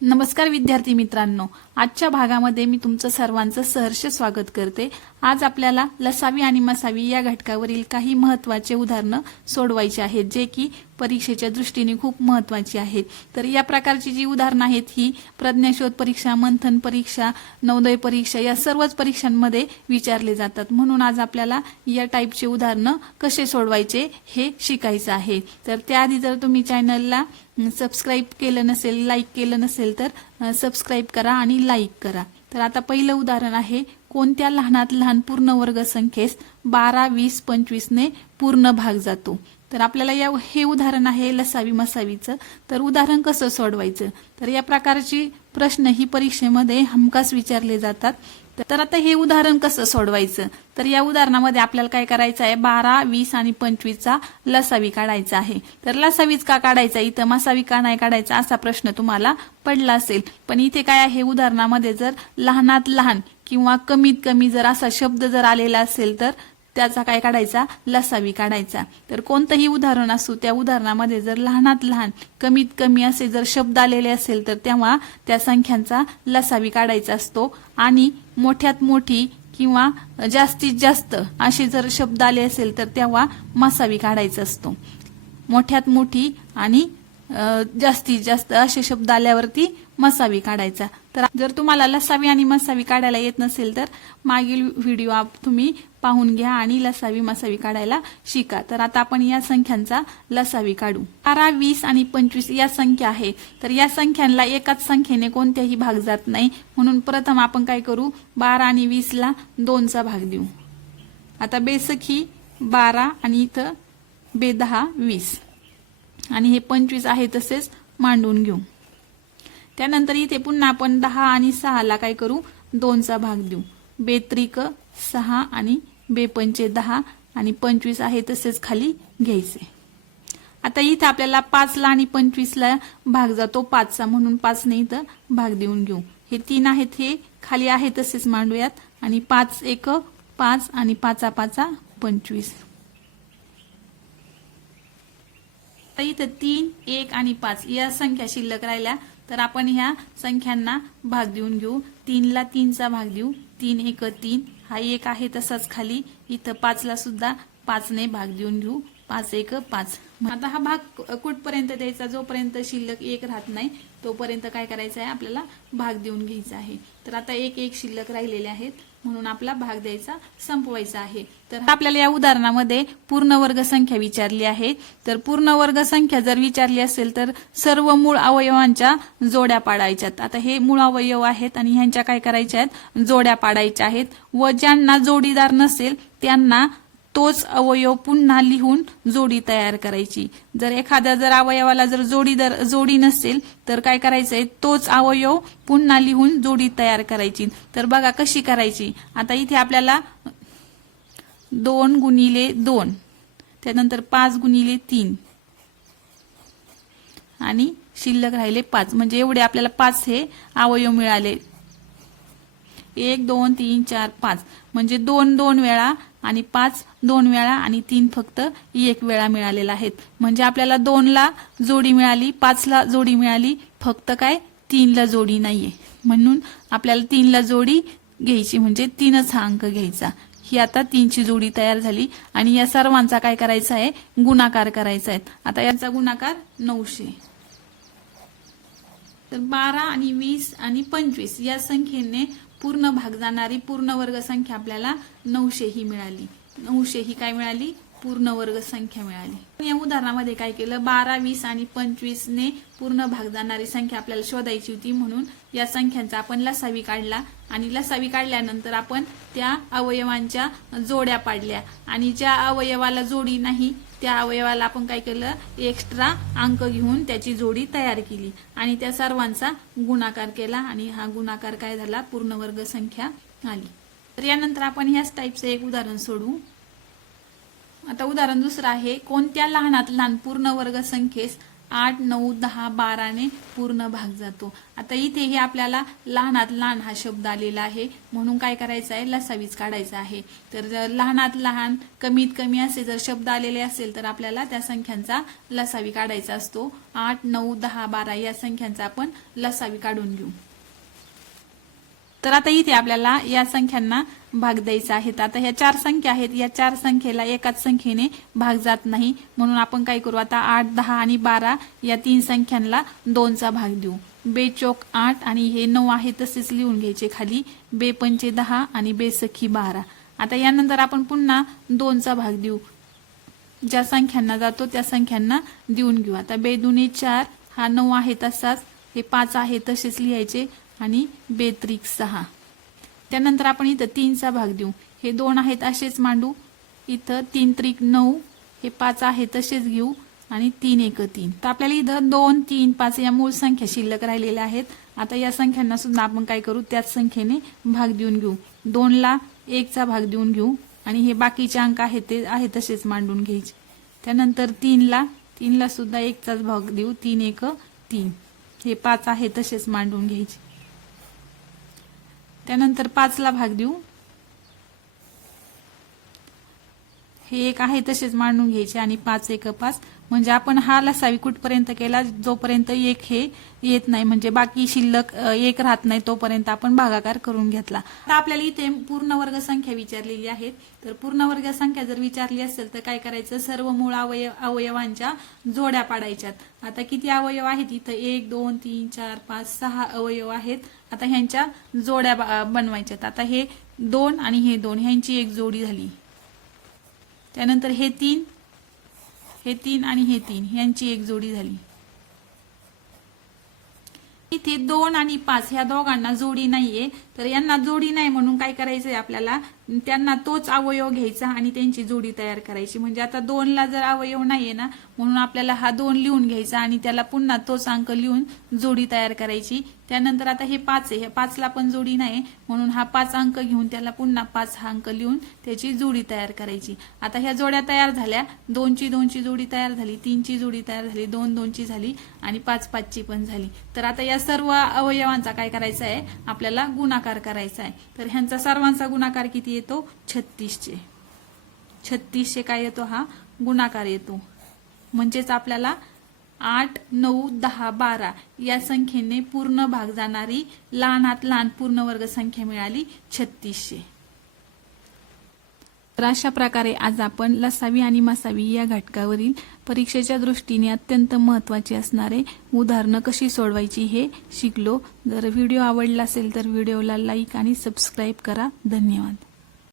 नमस्कार विद्यार्थी मित्रांनो, आजच्या भागामध्ये मी तुमचं सर्वांचं सहर्ष स्वागत करते। आज आपल्याला लसावी आणि मसावी या घटकावरील काही महत्त्वाचे उदाहरणं सोडवायची आहेत, जे की परीक्षेच्या दृष्टीने खूप महत्त्वाची आहेत। तर या प्रकारची जी उदाहरणं आहेत ही प्रज्ञाशोध परीक्षा, मंथन परीक्षा, नवोदय परीक्षा या सर्वच परीक्षांमध्ये विचारले जातात। म्हणून आज आपल्याला या टाईपचे उदाहरणं कसे सोडवायचे हे शिकायचं आहे। तर त्याआधी जर तुम्ही चॅनलला सबस्क्राइब केलं नसेल, लाईक केलं नसेल तर सबस्क्राइब करा आणि लाईक करा। तर आता पहिलं उदाहरण आहे, कोणत्या लहानात लहान पूर्ण वर्ग संख्येस 12, 20, 25 ने पूर्ण भाग जातो। तर आपल्याला हे उदाहरण आहे लसावी मसावीचं। तर उदाहरण कसं सोडवायचं, तर या प्रकारची प्रश्न ही परीक्षेमध्ये हमखास विचारले जातात। तर आता हे उदाहरण कसं सोडवायचं, तर या उदाहरणामध्ये आपल्याला काय करायचं आहे, 12, 20 आणि 25 चा लसावी काढायचा आहे। तर लसावीच का काढायचा, इथं मसावी का नाही काढायचा असा प्रश्न तुम्हाला पडला असेल। पण इथे काय आहे, उदाहरणामध्ये जर लहानात लहान किंवा कमीत कमी जर असा शब्द जर आलेला असेल तर त्याचा काय काढायचा, लसावी काढायचा। तर कोणतंही उदाहरण असो, त्या उदाहरणामध्ये जर लहानात लहान कमीत कमी असे जर शब्द आलेले असेल तर तेव्हा त्या संख्यांचा लसावी काढायचा असतो। आणि मोठ्यात मोठी किंवा जास्तीत जास्त असे जर शब्द आले असेल तर तेव्हा मसावी काढायचा असतो। मोठ्यात मोठी आणि जास्तीत जास्त असे शब्द आल्यावरती मसावी काढायचा। तर जर तुम्हाला लसावी आणि मसावी काढायला येत नसेल तर मागील व्हिडिओ तुम्ही पाहून घ्या आणि लसावी मसावी काढायला शिका। तर आता आपण या संख्यांचा लसावी काढू। 12, 20 आणि 25 या संख्या आहे। तर या संख्यांना एकाच संख्येने कोणत्याही भाग जात नाही, म्हणून प्रथम आपण काय करू, 12 आणि 20 ला 2 चा भाग देऊ। आता बेसखी 12 आणि इथं बे10 20 आणि हे 25 आहे तसेच मांडून घेऊ। त्यानंतर इथे पुन्हा आपण 10 आणि 6 ला काय करू, 2 चा भाग देऊ। बेत्रिक 6 आणि बेपंचे 10 आणि 25 आहे तसेच खाली घ्यायचे। आता इथे आपल्याला 5 ला आणि 25 ला भाग जातो 5 चा, म्हणून 5 ने इथं भाग देऊन घेऊ। हे 3 आहेत, हे खाली आहे तसेच मांडूयात आणि 5 एक 5 आणि 5 5 25। इथं 3, 1 आणि 5 या संख्या शिल्लक राहिल्या, तर आपण ह्या संख्यांना भाग देऊन घेऊ। 3 ला 3 चा भाग देऊ, 3 एक 3, हा 1 आहे तसाच खाली। इथं 5 ला सुद्धा 5 ने भाग देऊन घेऊ, 5 एक 5। आता हा भाग कुठपर्यंत द्यायचा, जोपर्यंत शिल्लक 1 राहत नाही तोपर्यंत काय करायचं आहे, आपल्याला भाग देऊन घ्यायचा आहे। तर आता 1 1 शिल्लक राहिलेले आहेत, म्हणून आपला भाग द्यायचा संपवायचा आहे। तर आपल्याला या उदाहरणामध्ये पूर्ण वर्ग संख्या विचारली आहे। तर पूर्ण वर्ग संख्या जर विचारली असेल तर सर्व मूळ अवयवांच्या जोड्या पाडायच्यात। आता हे मूळ अवयव आहेत आणि ह्यांच्या काय करायच्या आहेत, जोड्या पाडायच्या आहेत। व ज्यांना जोडीदार नसेल त्यांना तोच अवयव पुन्हा लिहून जोडी तयार करायची। जर एखाद्या जर अवयवाला जर जोडी नसेल तर काय करायचंय, तोच अवयव पुन्हा लिहून जोडी तयार करायची। तर बघा कशी करायची। आता इथे आपल्याला 2 गुणिले 2, त्यानंतर 5 गुणिले 3 आणि शिल्लक राहिले 5, म्हणजे एवढे आपल्याला 5 हे अवयव मिळाले। 1 2 3 4 5 म्हणजे 2 2 वेळा आणि 5 2 वेळा आणि 3 फक्त 1 वेळा मिळालेला आहेत। म्हणजे आपल्याला 2 ला जोडी मिळाली, 5 ला जोडी मिळाली, फक्त काय 3 ला जोडी नाहीये। म्हणून आपल्याला 3 ला जोडी घ्यायची, म्हणजे 3च हा अंक घ्यायचा। ही आता 3 ची जोडी तयार झाली आणि या सर्वांचा काय करायचा आहे, गुणाकार करायचा आहे। आता याचा गुणाकार 900। तर 12 आणि 20 आणि 25 या संख्येने पूर्ण भाग जाणारी पूर्ण वर्ग संख्या आपल्याला 900 ही मिळाली। 900 ही काय मिळाली, पूर्ण वर्ग संख्या मिळाली। या उदाहरणामध्ये काय केलं, 12, 20 आणि 25 ने पूर्ण भाग जाणारी संख्या आपल्याला शोधायची होती, म्हणून या संख्यांचा आपण लसावी काढला आणि लसावी काढल्यानंतर आपण त्या अवयवांच्या जोड्या पाडल्या आणि ज्या अवयवाला जोडी नाही त्या अवयवाला आपण काय केलं, एक्स्ट्रा अंक घेऊन त्याची जोडी तयार केली आणि त्या सर्वांचा गुणाकार केला आणि हा गुणाकार काय झाला, पूर्ण वर्ग संख्या आली। तर यानंतर आपण ह्याच टाईपचं एक उदाहरण सोडवू। आता उदाहरण दुसरं आहे, कोणत्या लहानात लहान पूर्ण वर्ग संख्येस 8, 9, 10, 12 ने पूर्ण भाग जातो। आता इथे हे आपल्याला लहानात लहान हा शब्द आलेला आहे म्हणून काय करायचं आहे, लसावीच काढायचा आहे। तर लहानात लहान कमीत कमी असे जर शब्द आलेले असेल तर आपल्याला त्या संख्यांचा लसावी काढायचा असतो। 8, 9, 10, 12 या संख्यांचा आपण लसावी काढून घेऊ। तर आता इथे आपल्याला या संख्यांना भाग द्यायचा आहे। आता ह्या 4 संख्या आहेत, या 4 संख्येला एकाच संख्येने भाग जात नाही म्हणून आपण काय करू, आता 8, 10 आणि 12 या 3 संख्यांना 2 चा भाग देऊ। बेचोक 8 आणि हे 9 आहे तसेच लिहून घ्यायचे खाली, बेपंचे 10 आणि बेसखी 12। आता यानंतर आपण पुन्हा 2 चा भाग देऊ, ज्या संख्यांना जातो त्या संख्यांना देऊन घेऊ। आता बेदुने 4 हा 9 आहे तसाच, हे 5 आहे तसेच लिहायचे आणि बेत्रिक 6। त्यानंतर आपण इथं 3 चा भाग देऊ, हे 2 आहेत असेच मांडू, इथं 3 त्रिक 9, हे 5 आहे तसेच घेऊ आणि 3 एक 3। तर आपल्याला इथं 2, 3, 5 या मूळ संख्या शिल्लक राहिलेल्या आहेत। आता या संख्यांना सुद्धा आपण काय करू, त्याच संख्येने भाग देऊन घेऊ। 2 ला 1 चा भाग देऊन घेऊ आणि हे बाकीचे अंक आहेत ते आहे तसेच मांडून घ्यायचे। त्यानंतर 3 ला सुद्धा 1 चाच भाग देऊ, 3 एक 3, हे 5 आहे तसेच मांडून घ्यायचे। त्यानंतर 5 ला भाग देऊ, हे 1 आहे तसेच मांडून घ्यायचे आणि 5 एक 5, म्हणजे आपण हा लसावी कुठपर्यंत केला, जोपर्यंत 1 हे येत नाही म्हणजे बाकी शिल्लक 1 राहत नाही तोपर्यंत आपण भागाकार करून घेतला। आता आपल्याला इथे पूर्ण वर्ग संख्या विचारलेली आहे, तर पूर्ण वर्ग संख्या जर विचारली असेल तर काय करायचं, सर्व मूळ अवयवांच्या जोड्या पाडायच्यात। आता किती अवयव आहेत इथं, 1, 2, 3, 4, 5, 6 अवयव आहेत। आता ह्यांच्या जोड्या बनवायच्यात। आता हे 2 आणि हे 2 ह्यांची एक जोडी झाली। त्यानंतर हे 3 आणि हे 3 यांची एक जोडी झाली। इथे 2 आणि 5 ह्या दोघांना जोडी नाहीये, तर यांना जोडी नाही म्हणून काय करायचंय आपल्याला, त्यांना तोच अवयव घ्यायचा आणि त्यांची जोडी तयार करायची। म्हणजे आता 2 ला जर अवयव नाहीये ना म्हणून आपल्याला हा 2 लिहून घ्यायचा आणि त्याला पुन्हा तोच अंक लिहून जोडी तयार करायची। त्यानंतर आता हे 5 आहे, ह्या 5 ला पण जोडी नाही म्हणून हा 5 अंक घेऊन त्याला पुन्हा 5 हा अंक लिहून त्याची जोडी तयार करायची। आता ह्या जोड्या तयार झाल्या, 2 ची जोडी तयार झाली, 3 ची जोडी तयार झाली, 2 2 ची झाली आणि 5 5 ची पण झाली। तर आता या सर्व अवयवांचा काय करायचा आहे, आपल्याला गुणाकार करायचा आहे। तर ह्यांचा सर्वांचा गुणाकार किती येतो, 36 चे। 36 चे काय येतो, हा गुणाकार येतो। म्हणजेच आपल्याला 8, 9, 10, 12 या संख्येने पूर्ण भाग जाणारी लहानात लहान पूर्ण वर्ग संख्या मिळाली 3600। तर अशा प्रकारे आज आपण लसावी आणि मसावी या घटकावरील परीक्षेच्या दृष्टीने अत्यंत महत्त्वाचे असणारे उदाहरणं कशी सोडवायची हे शिकलो। जर व्हिडिओ आवडला असेल तर व्हिडिओला लाईक आणि सबस्क्राईब करा। धन्यवाद।